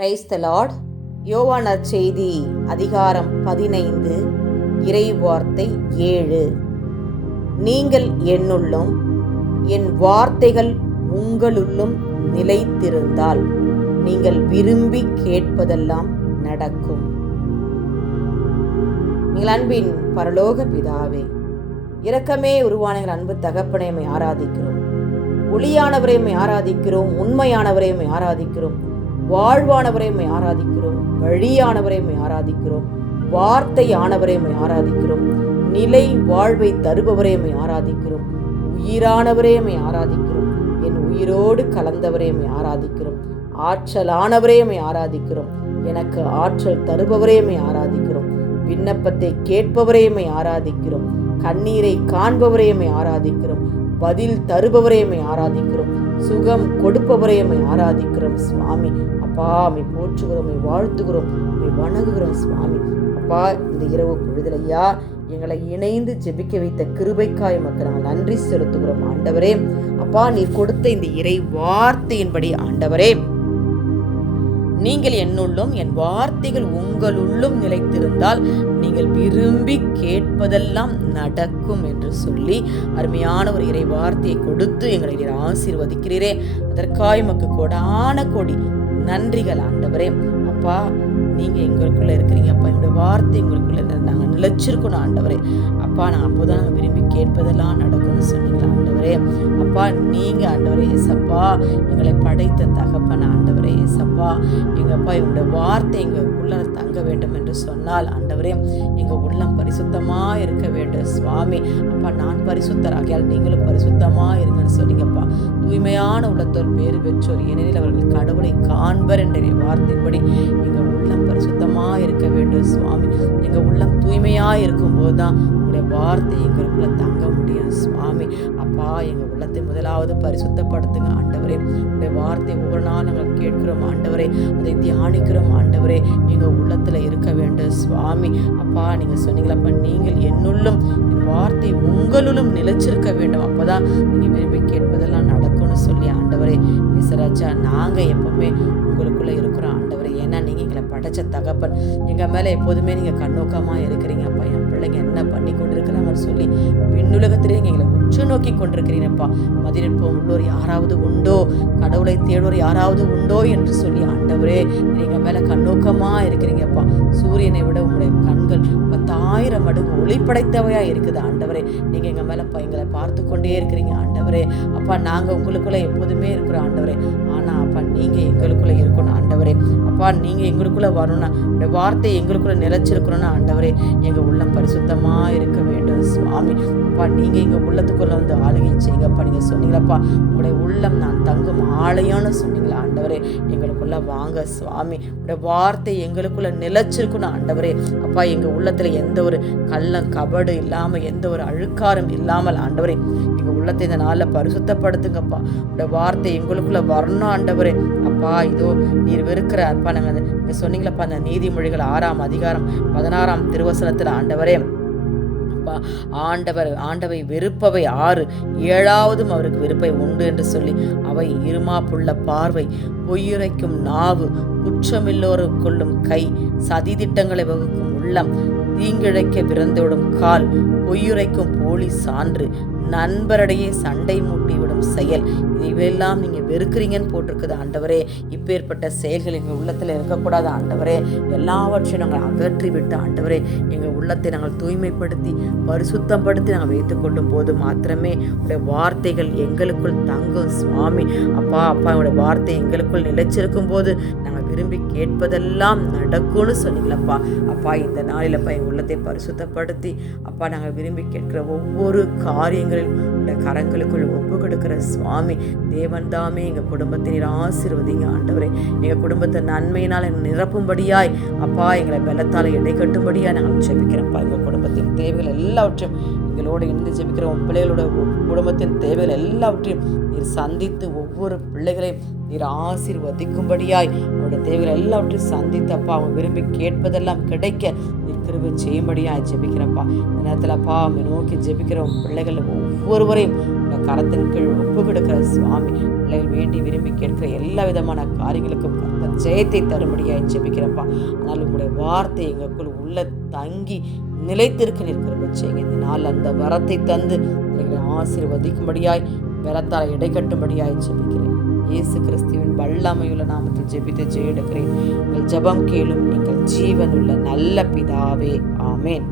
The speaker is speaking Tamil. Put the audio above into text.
பிரைஸ் த லார்ட் யோவானர் செய்தி அதிகாரம் பதினைந்து இறை வார்த்தை ஏழு. நீங்கள் என்னுள்ளும் என் வார்த்தைகள் உங்களுள்ளும் நிலைத்திருந்தால் நீங்கள் விரும்பி கேட்பதெல்லாம் நடக்கும். எங்கள் அன்பின் பரலோக பிதாவே இரக்கமே உருவான எங்கள் அன்பு தகப்பனையமை ஆராதிக்கிறோம். ஒளியானவரையுமை ஆராதிக்கிறோம் உண்மையானவரையுமை ஆராதிக்கிறோம். வாழ்வானவரை மை ஆராதிக்கிறோம் வழியானவரை மை ஆராதிக்கிறோம் வார்த்தையானவரையுமை ஆராதிக்கிறோம் நிலை வாழ்வை மை ஆராதிக்கிறோம் உயிரானவரையுமை ஆராதிக்கிறோம் என் உயிரோடு கலந்தவரே மை ஆராதிக்கிறோம் ஆற்றலானவரையுமை ஆராதிக்கிறோம் எனக்கு ஆற்றல் தருபவரையுமை ஆராதிக்கிறோம் விண்ணப்பத்தை கேட்பவரையுமை ஆராதிக்கிறோம் கண்ணீரை காண்பவரையுமை ஆராதிக்கிறோம். பதில் தருபவரையுமை ஆராதிக்கிறோம். சுகம் கொடுப்பவரையுமை ஆராதிக்கிறோம். சுவாமி அப்பா அம்மை போற்றுகிறோம் அம்மை வாழ்த்துகிறோம் அம்மை வணங்குகிறோம் சுவாமி. அப்பா இந்த இரவு பொழுதுலையா எங்களை இணைந்து ஜெபிக்க வைத்த கிருபைக்காய் மக்கள் நாங்கள் நன்றி செலுத்துகிறோம் ஆண்டவரே. அப்பா நீர் கொடுத்த இந்த இறை வார்த்தையின்படி ஆண்டவரே. நீங்கள் என்னுள்ளும் என் வார்த்தைகள் உங்களுள்ளும் நிலைத்திருந்தால் நீங்கள் விரும்பி கேட்பதெல்லாம் நடக்கும் என்று சொல்லி அருமையான ஒரு இறை வார்த்தையை கொடுத்து எங்களை நீர் ஆசீர்வதிக்கிறீரே. அதற்காய் மக்கு கொடான கொடி நன்றிகள் ஆண்டவரே. அப்பா நீங்கள் எங்களுக்குள்ளே இருக்கிறீங்க. அப்பா என்னோட வார்த்தை எங்களுக்குள்ள நாங்கள் நிலச்சிருக்கணும் ஆண்டவரே. அப்பா நான் அப்போதான் நாங்கள் விரும்பி கேட்பதெல்லாம் நடக்கும்னு சொன்னீங்களா ஆண்டவரே? அப்பா நீங்கள் ஆண்டவரே ஏசப்பா எங்களை படைத்த தகப்பன் ஆண்டவரே ஏசப்பா. எங்கள் அப்பா எங்களுடைய வார்த்தை எங்களுக்குள்ள தங்க வேண்டும் என்று சொன்னால் ஆண்டவரே எங்க உள்ளம் பரிசுத்தமாக இருக்க வேண்டும் சுவாமி. அப்பா நான் பரிசுத்தராகியால் நீங்களும் பரிசுத்தமாக இருங்கன்னு சொன்னீங்கப்பா தூய்மையான உள்ளத்தோர் பேர் பெற்றோர் ஏனெனில் அவர்கள் கடவுளை காண்பர் என்ற வார்த்தையின்படி உள்ளம் பரிசுத்தமாக இருக்க வேண்டும் சுவாமி. எங்கள் உள்ளம் தூய்மையாக இருக்கும்போது தான் உங்களுடைய வார்த்தை எங்களுக்குள்ள தங்க முடியும் சுவாமி. அப்பா எங்கள் உள்ளத்தை முதலாவது பரிசுத்தப்படுத்துங்க ஆண்டவரே. உங்களுடைய வார்த்தை ஒவ்வொரு நாள் நாங்கள் கேட்கிறோம் ஆண்டவரே. அதை தியானிக்கிறோம் ஆண்டவரே. எங்கள் உள்ளத்தில் இருக்க வேண்டும் சுவாமி. அப்பா நீங்கள் சொன்னீங்களப்பா நீங்கள் என்னுள்ளும் என் வார்த்தை உங்களுள்ளும் நிலைச்சிருக்க வேண்டும். அப்போ தான் நீங்கள் விரும்பி கேட்பதெல்லாம் நடக்கும்னு சொல்லி ஆண்டவரே. இசராஜா நாங்கள் எப்பவுமே உங்களுக்குள்ளே இருக்கிறோம் ஏன்னா நீங்கள் எங்களை படைச்ச தகப்பன். எங்கள் மேலே எப்போதுமே நீங்கள் கண்ணோக்கமாக இருக்கிறீங்க. அப்பா என் பிள்ளைங்க என்ன பண்ணி கொண்டிருக்கிறாங்கன்னு சொல்லி விண்ணுலகத்திலே எங்களை உற்று நோக்கி கொண்டிருக்கிறீங்கப்பா மதிநட்பம் உள்ளோர் யாராவது உண்டோ? கடவுளை தேடுவோர் யாராவது உண்டோ? என்று சொல்லி ஆண்டவரே நீங்க மேல கண்ணோக்கமா இருக்கிறீங்கப்பா சூரியனை விட உங்களுடைய கண்கள் பத்தாயிரம் மடங்கு ஒளி இருக்குது ஆண்டவரே. நீங்க எங்க மேல எங்களை பார்த்து கொண்டே இருக்கிறீங்க ஆண்டவரே. அப்பா நாங்க உங்களுக்குள்ள எப்போதுமே இருக்கிறோம் ஆண்டவரே. ஆனா அப்பா நீங்க எங்களுக்குள்ள இருக்கணும் ஆண்டவரே. அப்பா நீங்க எங்களுக்குள்ள வரணும்னா உங்களுடைய வார்த்தை எங்களுக்குள்ள நிலைச்சிருக்கணும்னா ஆண்டவரே எங்க உள்ளம் பரிசுத்தமா இருக்க வேண்டும் சுவாமி. அப்பா நீங்க எங்க உள்ளத்துக்குள்ள வந்து ஆளுகை செய்யுங்கப்பா நீங்க சொன்னீங்களப்பா. உங்களுடைய உள்ளம் நான் தங்கும் ஆலயம்னு சொன்னீங்களா ஆண்டவரே. எங்களுக்குள்ள வாங்க சுவாமி. உங்களுடைய வார்த்தை எங்களுக்குள்ள நிலைச்சிருக்கணும் ஆண்டவரே. அப்பா எங்க உள்ளத்துல எந்த ஒரு கள்ளம் கபடு இல்லாம எந்த ஒரு அழுக்காரும் இல்லாமல் ஆண்டவரே. எங்க உள்ளத்தை இந்த நாளில் பரிசுத்தப்படுத்துங்கப்பா. உங்களுடைய வார்த்தை எங்களுக்குள்ள வரணும் ஆண்டவரே. அப்பா இதோ நீர் வெறுக்கிற அப்பா நாங்கள் சொன்னீங்களப்பா அந்த நீதிமொழிகள் ஆறாம் அதிகாரம் பதினாறாம் திருவசனத்துல ஆண்டவரே. ஆண்டவர் ஆண்டவை வெறுப்பவை ஆறு. ஏழாவதும் அவருக்கு வெறுப்பை உண்டு என்று சொல்லி அவை இருமாப்புள்ள பார்வை பொய்யுரைக்கும் நாவு குற்றமில்லோரும் கொள்ளும் கை சதி திட்டங்களை வகுக்கும் உள்ளம் தீங்கிழைக்க பிறந்தோடும் கால் பொய்யுரைக்கும் போலி சான்று நண்பரிடையே சண்டை மூட்டிவிடும் செயல். இவையெல்லாம் நீங்கள் வெறுக்கிறீங்கன்னு போட்டிருக்குது ஆண்டவரே. இப்பேற்பட்ட செயல்கள் எங்கள் உள்ளத்தில் இருக்கக்கூடாது ஆண்டவரே. எல்லாவற்றையும் நாங்கள் அகற்றி விட்டு ஆண்டவரே எங்கள் உள்ளத்தை நாங்கள் தூய்மைப்படுத்தி பரிசுத்தப்படுத்தி நாங்கள் வைத்து கொள்ளும் போது மாத்திரமே உடைய வார்த்தைகள் எங்களுக்குள் தங்கும். சுவாமி அப்பா அப்பா உடைய வார்த்தை எங்களுக்குள் நிலைச்சிருக்கும் போது விரும்பி கேட்பதெல்லாம் நடக்கும்னு சொன்னீங்களப்பா. அப்பா இந்த நாளிலப்பா எங்கள் உள்ளத்தை பரிசுத்தப்படுத்தி. அப்பா நாங்கள் விரும்பி கேட்கிற ஒவ்வொரு காரியங்களில் உள்ள கரங்களுக்குள் ஒப்பு கொடுக்கிற சுவாமி தேவன் தாமே எங்கள் குடும்பத்தை நீர் ஆசீர்வதிங்க ஆண்டவரே. எங்கள் குடும்பத்தை நன்மையினால் நிரப்பும்படியாய். அப்பா எங்களை பலத்தால் எடை கட்டும்படியாய் நாங்கள் ஜெபிக்கிறோம்ப்பா எங்கள் குடும்பத்தின் தேவைகள் எல்லாவற்றையும் எங்களோடு இணைந்து ஜெபிக்கிற உன் பிள்ளைகளோட குடும்பத்தின் தேவைகள் எல்லாவற்றையும் நீர் சந்தித்து ஒவ்வொரு பிள்ளைகளையும் நீர் ஆசீர்வதிக்கும்படியாய் அவருடைய தேவைகள் எல்லாவற்றையும் சந்தித்து அப்பா அவங்க விரும்பி கேட்பதெல்லாம் கிடைக்க நீர் கிருபை செய்யும்படியாய் ஜெபிக்கிறப்பா. இந்த நேரத்தில் அப்பா நோக்கி ஜெபிக்கிற உன் பிள்ளைகள் ஒவ்வொருவரையும் உங்க கரத்தின் கீழ் ஒப்பு கொடுக்கிற சுவாமி பிள்ளைகள் வேண்டி விரும்பி கேட்கிற எல்லா விதமான காரியங்களுக்கும் கர்த்தர் ஜெயத்தை தரும்படியாய் ஜெபிக்கிறப்பா. ஆனால் உங்களுடைய வார்த்தை எங்களுக்குள் உள்ள தங்கி நிலைத்திருக்க நிற்கிற செய்யுங்க இந்த நாள் அந்த வரத்தை தந்து எங்களை ஆசீர்வதிக்கும்படியாய் பலத்தால் இடைக்கட்டும்படியாய் ஜெபிக்கிறேன். இயேசு கிறிஸ்துவின் வல்லமையுள்ள நாமத்தில் ஜெபித்து ஜெய எடுக்கிறேன் எங்கள் ஜெபம் கேளும் எங்கள் ஜீவனுள்ள நல்ல பிதாவே. ஆமேன்.